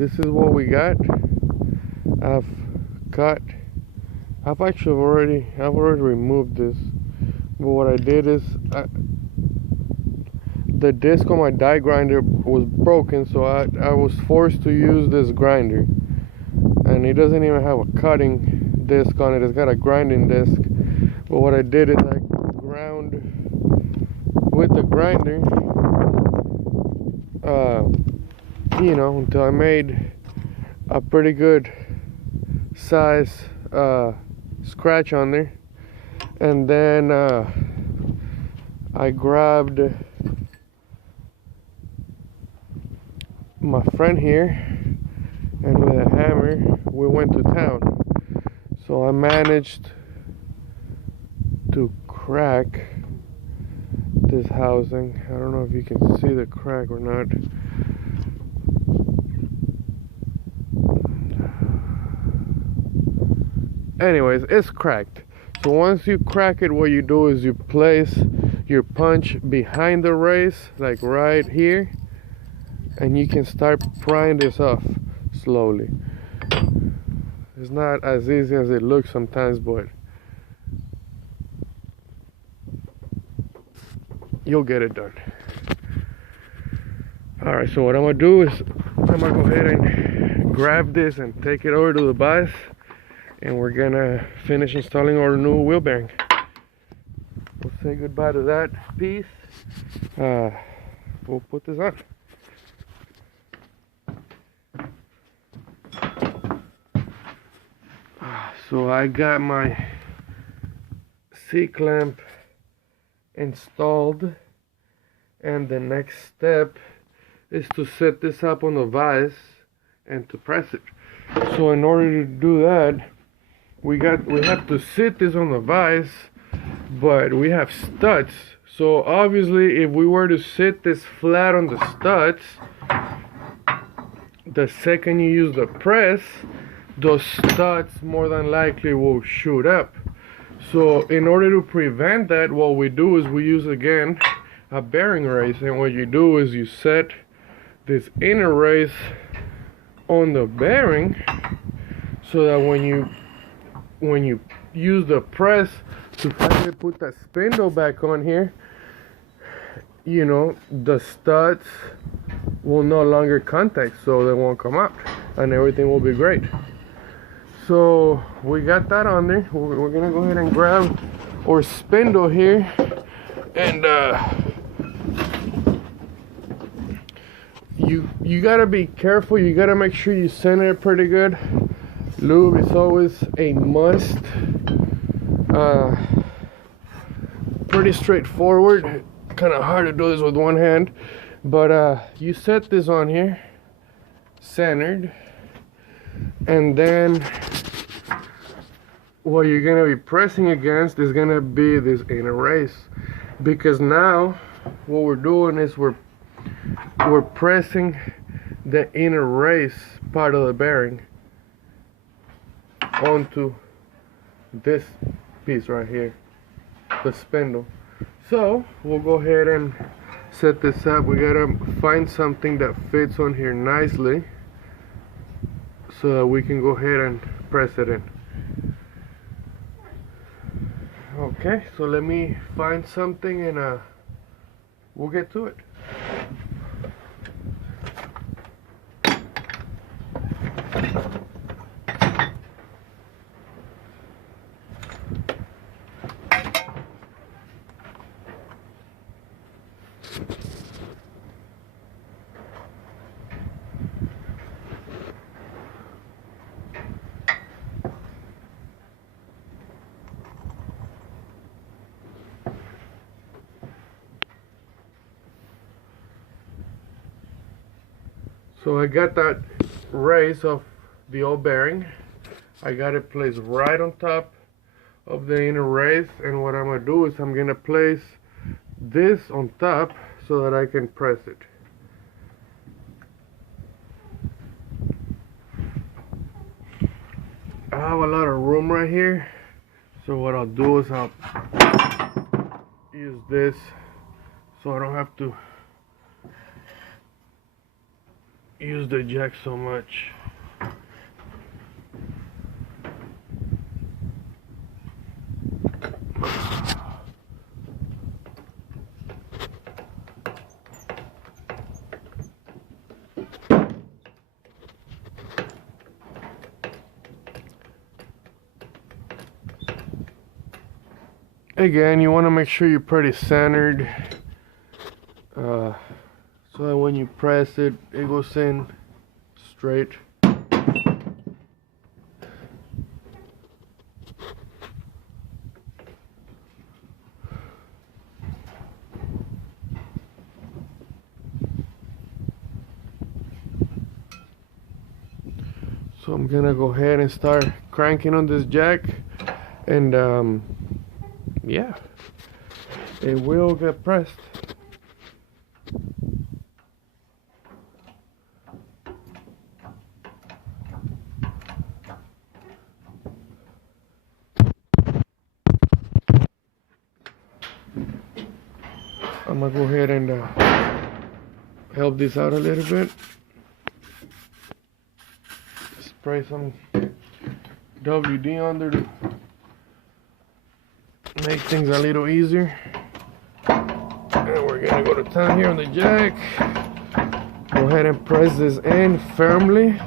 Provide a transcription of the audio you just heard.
this is what we got. I've cut. I've already removed this. But what I did is the disc on my die grinder was broken, so I was forced to use this grinder. And it doesn't even have a cutting disc on it. It's got a grinding disc. But what I did is I ground with the grinder, until I made a pretty good size scratch on there. And then I grabbed my friend here, and with a hammer we went to town. So I managed to crack this housing. I don't know if you can see the crack or not. Anyways, it's cracked. So once you crack it, what you do is you place your punch behind the race, like right here, and you can start prying this off slowly. It's not as easy as it looks sometimes, but you'll get it done. Alright, so what I'm gonna do is I'm gonna go ahead and grab this and take it over to the bus, and we're gonna finish installing our new wheel bearing. We'll say goodbye to that piece. We'll put this on. So I got my C-clamp installed, and the next step is to set this up on the vise and to press it. So in order to do that, we have to sit this on the vise, but we have studs. So obviously if we were to sit this flat on the studs, the second you use the press, those studs more than likely will shoot up. So in order to prevent that, what we do is we use again a bearing race, and what you do is you set this inner race on the bearing so that when you use the press to finally put that spindle back on here, the studs will no longer contact, so they won't come out, and everything will be great. So we got that on there. We're gonna go ahead and grab our spindle here, and you gotta be careful. You gotta make sure you center it pretty good. Lube is always a must. Pretty straightforward. Kind of hard to do this with one hand, but you set this on here, centered, and then what you're gonna be pressing against is gonna be this inner race, because now what we're doing is we're pressing the inner race part of the bearing onto this piece right here, the spindle. So we'll go ahead and set this up. We gotta find something that fits on here nicely so that we can go ahead and press it in. Okay, so let me find something, and we'll get to it. So I got that race of the old bearing. I got it placed right on top of the inner race, and what I'm gonna do is I'm gonna place this on top so that I can press it. I have a lot of room right here, so what I'll do is I'll use this so I don't have to use the jack so much. Again, you want to make sure you're pretty centered, so that when you press it, it goes in straight. So I'm gonna go ahead and start cranking on this jack, and yeah, it will get pressed. I'm gonna go ahead and help this out a little bit. Spray some WD under to make things a little easier. And we're gonna go to town here on the jack. Go ahead and press this in firmly.